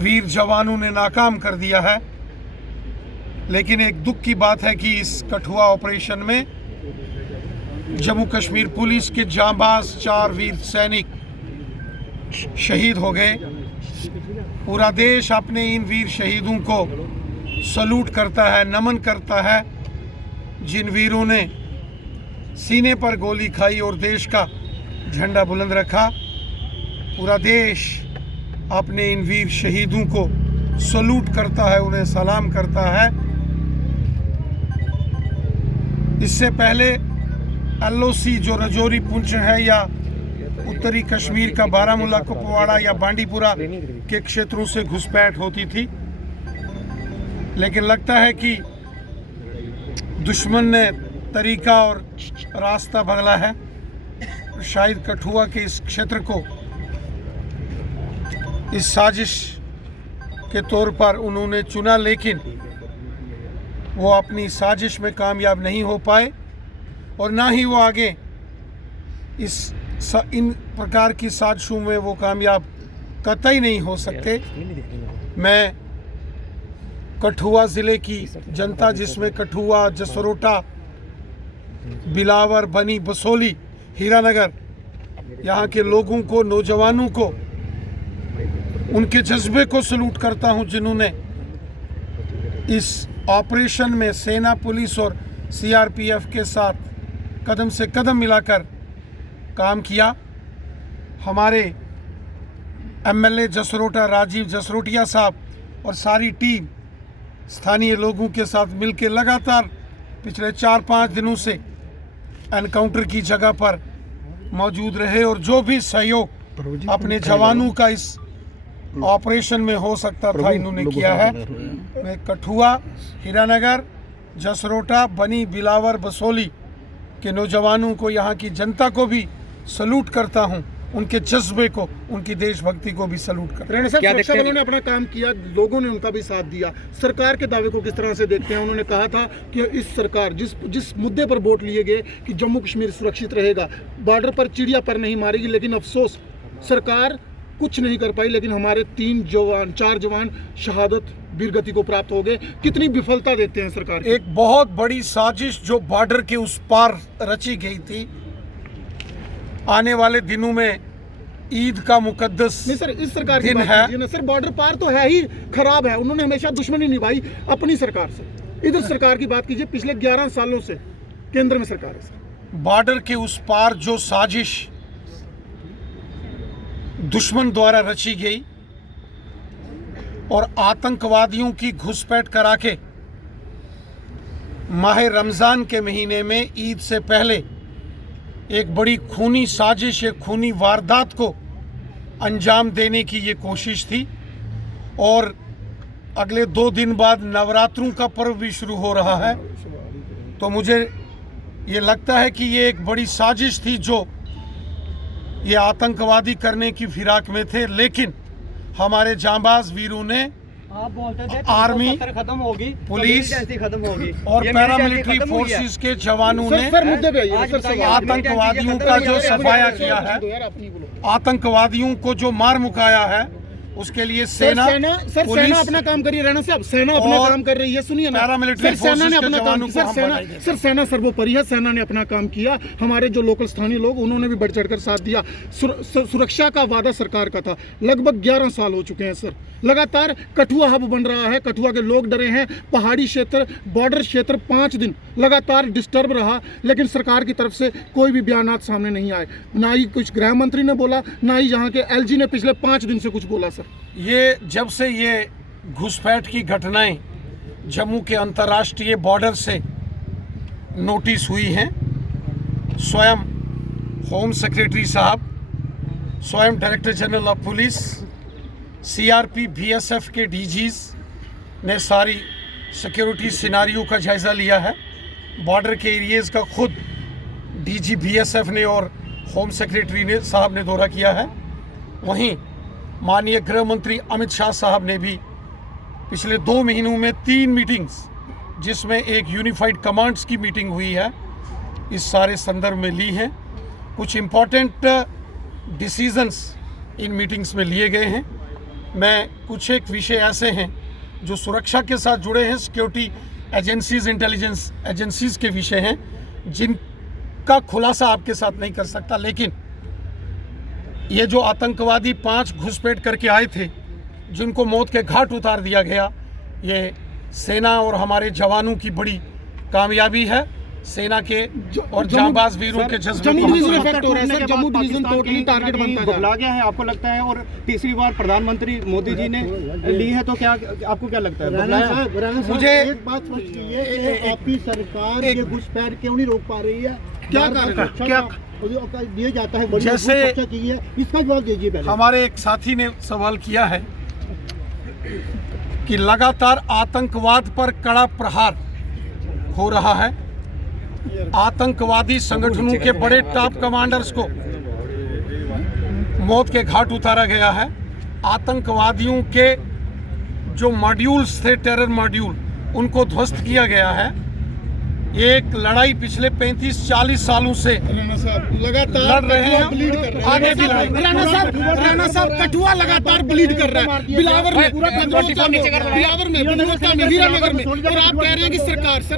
वीर जवानों ने नाकाम कर दिया है। लेकिन एक दुख की बात है कि इस कठुआ ऑपरेशन में जम्मू कश्मीर पुलिस के जांबाज 4 वीर सैनिक शहीद हो गए। पूरा देश अपने इन वीर शहीदों को सलूट करता है, नमन करता है। जिन वीरों ने सीने पर गोली खाई और देश का झंडा बुलंद रखा, पूरा देश अपने इन वीर शहीदों को सलूट करता है, उन्हें सलाम करता है। इससे पहले LOC जो रजौरी पुंछ है या उत्तरी कश्मीर का बारामूला, कुपवाड़ा या बांडीपुरा के क्षेत्रों से घुसपैठ होती थी, लेकिन लगता है कि दुश्मन ने तरीका और रास्ता बदला है। शायद कठुआ के इस क्षेत्र को इस साजिश के तौर पर उन्होंने चुना, लेकिन वो अपनी साजिश में कामयाब नहीं हो पाए और ना ही वो आगे इन प्रकार की साजिशों में वो कामयाब कतई नहीं हो सकते। मैं कठुआ ज़िले की जनता, जिसमें कठुआ, जसरोटा, बिलावर, बनी, बसोली, हीरानगर, यहाँ के लोगों को, नौजवानों को, उनके जज्बे को सलूट करता हूँ, जिन्होंने इस ऑपरेशन में सेना, पुलिस और CRPF के साथ कदम से कदम मिलाकर काम किया। हमारे MLA जसरोटा राजीव जसरोटिया साहब और सारी टीम स्थानीय लोगों के साथ मिलकर लगातार पिछले 4-5 दिनों से एनकाउंटर की जगह पर मौजूद रहे और जो भी सहयोग अपने जवानों का इस ऑपरेशन में हो सकता था, इन्होंने किया है। मैं कठुआ, हीरानगर, जसरोटा, बनी, बिलावर, बसोली के नौजवानों को, यहाँ की जनता को भी सलूट करता हूँ, उनके जज्बे को, उनकी देशभक्ति को भी सलूट करता हूँ। सुरक्षा बलों ने अपना काम किया, लोगों ने उनका भी साथ दिया। सरकार के दावे को किस तरह से देखते हैं? उन्होंने कहा था कि इस सरकार जिस मुद्दे पर वोट लिए गए कि जम्मू कश्मीर सुरक्षित रहेगा, बॉर्डर पर चिड़िया पर नहीं मारेगी, लेकिन अफसोस सरकार कुछ नहीं कर पाई। लेकिन हमारे 4 जवान शहादत वीरगति को प्राप्त हो गए। कितनी विफलता देते हैं सरकार की? एक बहुत बड़ी साजिश जो बॉर्डर के उस पार रची गई थी। आने वाले दिनों में ईद का मुकद्दस नहीं सर, इस सरकार दिन की है ना सर, बॉर्डर पार तो है ही खराब है। उन्होंने हमेशा दुश्मनी निभाई अपनी सरकार से। इधर सरकार की बात कीजिए, पिछले 11 सालों से केंद्र में सरकार है सर। बॉर्डर के उस पार जो साजिश दुश्मन द्वारा रची गई और आतंकवादियों की घुसपैठ करा के माह रमज़ान के महीने में ईद से पहले एक बड़ी खूनी साजिश, एक खूनी वारदात को अंजाम देने की ये कोशिश थी। और अगले 2 दिन बाद नवरात्रों का पर्व भी शुरू हो रहा है, तो मुझे ये लगता है कि ये एक बड़ी साजिश थी जो ये आतंकवादी करने की फिराक में थे। लेकिन हमारे जांबाज वीरों ने आर्मी, खत्म होगी, पुलिस खत्म होगी और पैरामिलिट्री फोर्सेस के जवानों ने आतंकवादियों का जो सफाया किया है, आतंकवादियों को जो मार मुकाया है, उसके लिए सेना अपना काम कर रही है। साहब, सेना अपना काम कर रही है, सुनिए ना। पैरामिलिट्री सेना ने अपना काम किया। सेना सर्वोपरि है, सेना ने अपना काम किया। हमारे जो लोकल स्थानीय लोग, उन्होंने भी बढ़ चढ़कर साथ दिया। सुरक्षा का वादा सरकार का था। लगभग 11 साल हो चुके हैं सर। लगातार कठुआ हब बन रहा है, कठुआ के लोग डरे हैं। पहाड़ी क्षेत्र, बॉर्डर क्षेत्र 5 दिन लगातार डिस्टर्ब रहा, लेकिन सरकार की तरफ से कोई भी बयानात सामने नहीं आए। ना ही कुछ गृह मंत्री ने बोला, ना ही यहाँ के LG ने पिछले 5 दिन से कुछ बोला सर। ये जब से ये घुसपैठ की घटनाएं जम्मू के अंतर्राष्ट्रीय बॉर्डर से नोटिस हुई हैं, स्वयं होम सेक्रेटरी साहब, स्वयं director general of police, CRP, BSF के DGs ने सारी सिक्योरिटी सिनारियो का जायज़ा लिया है। बॉर्डर के एरियाज़ का खुद DG BSF ने और होम सेक्रेटरी ने साहब ने दौरा किया है। वहीं माननीय गृह मंत्री अमित शाह साहब ने भी पिछले 2 महीनों में 3 मीटिंग्स, जिसमें एक यूनिफाइड कमांड्स की मीटिंग हुई है, इस सारे संदर्भ में ली हैं। कुछ इम्पॉर्टेंट डिसीजंस इन मीटिंग्स में लिए गए हैं। मैं कुछ एक विषय ऐसे हैं जो सुरक्षा के साथ जुड़े हैं, सिक्योरिटी एजेंसीज, इंटेलिजेंस एजेंसीज के विषय हैं, जिनका खुलासा आपके साथ नहीं कर सकता। लेकिन ये जो आतंकवादी 5 घुसपैठ करके आए थे, जिनको मौत के घाट उतार दिया गया, ये सेना और हमारे जवानों की बड़ी कामयाबी है। सेना के और जांबाज वीरों के जज्बे जम्मू को डिवीजन इफेक्ट हो रहा है sir, Jammu division totally target बनता है। बदला गया है आपको लगता है? और तीसरी बार प्रधानमंत्री मोदी जी ने ली है, तो क्या आपको क्या लगता है? मुझे एक बात स्पष्ट कीजिए कि आपकी सरकार ये घुसपैठ क्यों नहीं रोक पा रही है? क्या कारण, क्या दिया जाता है, बड़ी जैसे चर्चा की है, इसका जवाब दीजिए पहले। हमारे एक साथी ने सवाल किया है कि लगातार आतंकवाद पर कड़ा प्रहार हो रहा है, आतंकवादी संगठनों के बड़े टॉप कमांडर्स को मौत के घाट उतारा गया है, आतंकवादियों के जो मॉड्यूल्स थे, टेरर मॉड्यूल, उनको ध्वस्त किया गया है। ये एक लड़ाई पिछले 35-40 सालों से राणा साहब लगातार लड़ रहे हैं, ब्लीड कर रहे हैं, आगे भी लड़ेंगे। राणा साहब कठुआ लगातार ब्लीड कर रहा है, बिलावर में, बिलावर में, हीरानगर में, और आप कह रहे हैं कि सरकार, सर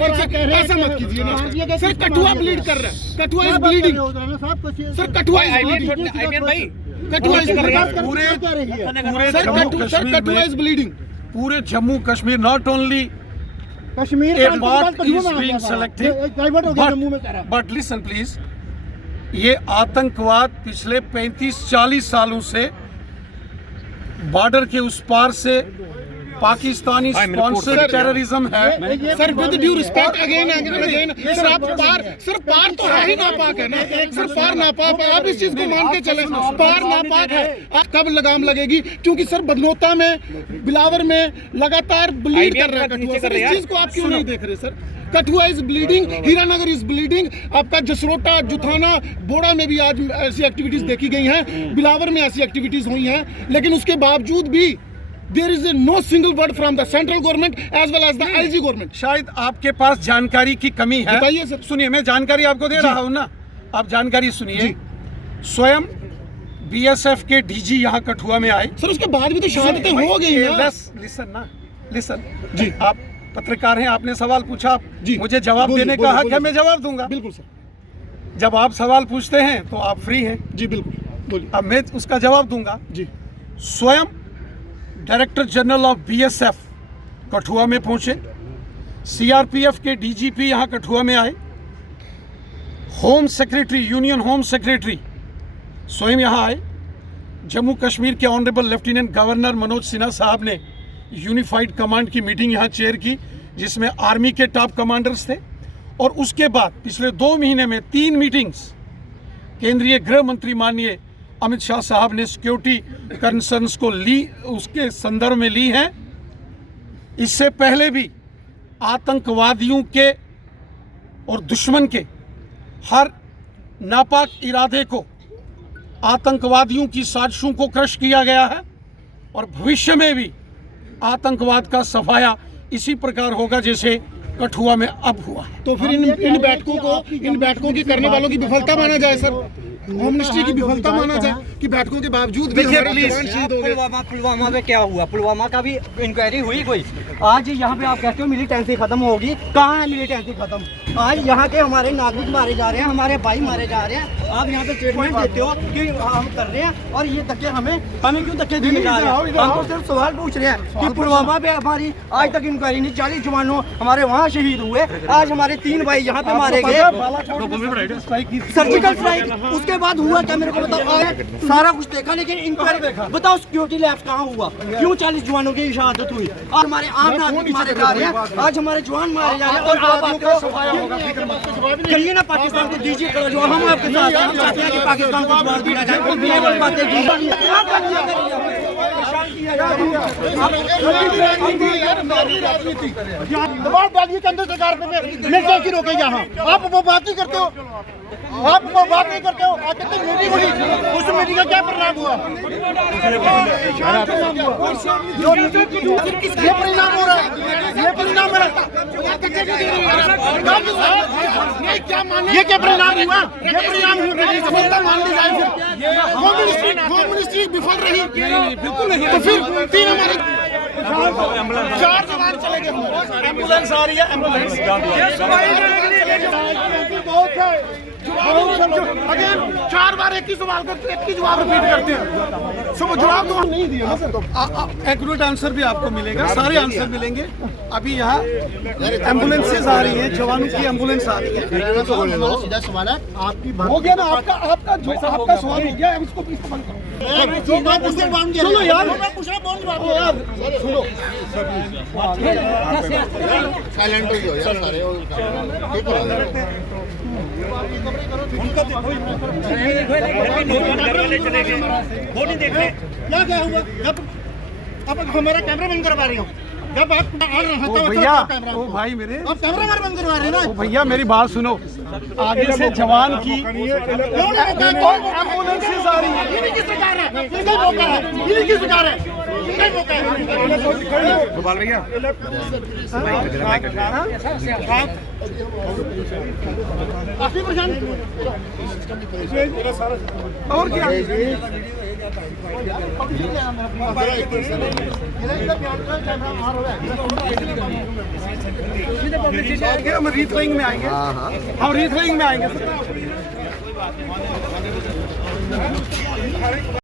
ऐसा मत कीजिए ना सर, कठुआ ब्लीड कर रहा है, Kathua is bleeding sir, Kathua is bleeding, Kathua is Kathua is bleeding. पूरे Jammu Kashmir, not only Kashmir a part is being selected, but listen please, ये आतंकवाद पिछले 35-40 सालों से बॉर्डर के उस पार से पाकिस्तानी स्पॉन्सर्ड टेररिज्म है। Sir with due respect again sir, आप पार तो है ही नापाक है ना सर, पार नापाक है, आप इस चीज को मान के चले, पार नापाक है। आप कब लगाम लगेगी? क्योंकि सर बदनोता में, बिलावर में लगातार ब्लीड कर रहा है कठुआ सर, इस चीज को आप क्यों नहीं देख रहे sir? Kathua is bleeding, Hiranagar is bleeding, आपका जसरोटा, जुथाना, बोड़ा में भी आज ऐसी एक्टिविटीज देखी गई हैं, बिलावर में ऐसी एक्टिविटीज हुई हैं, लेकिन उसके बावजूद भी There is no single word from the central government as well as the IG government. शायद आपके पास जानकारी की कमी है। बताइए सर। सुनिए, मैं जानकारी आपको दे रहा हूँ ना, आप जानकारी सुनिए। स्वयं BSF के DG यहाँ कठुआ में आए सर, उसके बाद भी तो शहादतें हो गई हैं। लिसन जी, आप पत्रकार हैं, आपने सवाल पूछा, जी, मुझे जवाब बोलिए, देने का हक है, बोलिए। मैं जवाब दूंगा। बिल्कुल सर, जब आप सवाल पूछते हैं तो आप फ्री हैं। जी बिल्कुल, बोलिए। अब मैं उसका जवाब दूंगा। जी, स्वयं director general of BSF Kathua में पहुंचे, CRPF के DGP यहाँ कठुआ में आए, home secretary, union home secretary स्वयं यहाँ आए, जम्मू कश्मीर के honourable lieutenant governor Manoj Sinha साहब ने यूनिफाइड कमांड की मीटिंग यहाँ चेयर की, जिसमें आर्मी के टॉप कमांडर्स थे। और उसके बाद पिछले 2 महीने में 3 मीटिंग्स केंद्रीय गृह मंत्री माननीय अमित शाह साहब ने सिक्योरिटी कंसर्न्स को ली, उसके संदर्भ में ली हैं। इससे पहले भी आतंकवादियों के और दुश्मन के हर नापाक इरादे को, आतंकवादियों की साजिशों को क्रश किया गया है, और भविष्य में भी आतंकवाद का सफाया इसी प्रकार होगा जैसे कठुआ में अब हुआ। तो फिर इन बैठकों की करने वालों की विफलता माना जाए सर, होम मिनिस्ट्री की विफलता माना जाए कि बैठकों के बावजूद भी हमारे जवान शहीद हो गए। पुलवामा में क्या हुआ? पुलवामा का भी इंक्वायरी हुई कोई? आज यहाँ पे आप कहते हो मिलिटेंसी खत्म होगी, कहाँ है मिलिटेंसी खत्म? आज यहाँ के हमारे नागरिक मारे जा रहे हैं, हमारे भाई मारे जा रहे हैं, आप यहाँ पे स्टेटमेंट देते हो कि हम कर रहे हैं, और ये धक्के हमें क्यों धक्के दिए जा रहे हैं? हम तो सिर्फ सवाल पूछ रहे हैं कि पुलवामा पे हमारी आज तक इंक्वायरी नहीं, 40 जवानों हमारे वहाँ शहीद हुए, आज हमारे 3 भाई यहाँ पे मारे गए, सर्जिकल स्ट्राइक, उसके बाद हुआ क्या मेरे को बताओ? आज सारा कुछ देखा, लेकिन इंक्वायरी बताओ सिक्योरिटी लैब्स कहाँ हुआ? क्यों 40 जवानों की शहादत हुई? और हमारे आम नागरिक मारे जा रहे हैं, आज हमारे जवान मारे जा रहे हैं, और आप आपको करिए ना, पाकिस्तान को दीजिए करो जो हम आपके साथ हैं, हम चाहते हैं कि पाकिस्तान को जवाब दिया जाए, और बिना बड़ी बातें की दबाव डालिए केंद्र सरकार पे मिल कैसी रोकेगी यहाँ? आप वो बात नहीं करते हो, आप वो बात नहीं करते हो। आज तक मीटिंग हुई, उस मीटिंग का क्या परिणाम हुआ? ये परिणाम हो रहा है, ये परिणाम हो रहा है। ये क्या परिणाम हुआ? ये परिणाम हुआ सफलता मान ली जाए फिर? होम मिनिस्ट्री विफल रही, बिल्कुल नहीं। तो फिर 3 हमारे 4 जवान चले गए। एम्बुलेंस आ रही है, एम्बुलेंस अगेन 4 बार एक ही सवाल करते, एक ही जवाब रिपीट करते हैं। सब जवाब तो नहीं दिया सर। एक्यूरेट आंसर भी आपको मिलेगा, सारे आंसर मिलेंगे। अभी यहाँ एम्बुलेंसेज आ रही हैं, जवानों की एम्बुलेंस आ रही है। सीधा सवाल है, आपकी हो गया ना आपका आपका सवाल हो गया, अब इसको बंद करो। चलो यार, मैं पूछ रहा कौन जवाब यार? सुनो, साइलेंट हो जाओ यार सारे। क्या हुआ? जब अब हमारा कैमरा बंद करवा रही हो, जब आप भैया, ओ भाई मेरे, आप कैमरा हमारा बंद करवा रहे हैं ना। भैया मेरी बात सुनो, आगे से जवान की एम्बुलेंसेज आ रही है। इन्हीं की सरकार है, इनका मौका है, इन्हीं की सरकार है, इनका मौका है। गोपाल भैया काफी परेशान और क्या? हम रीथ्रोइंग में आएंगे, हम रीथ्रोइंग में आएंगे।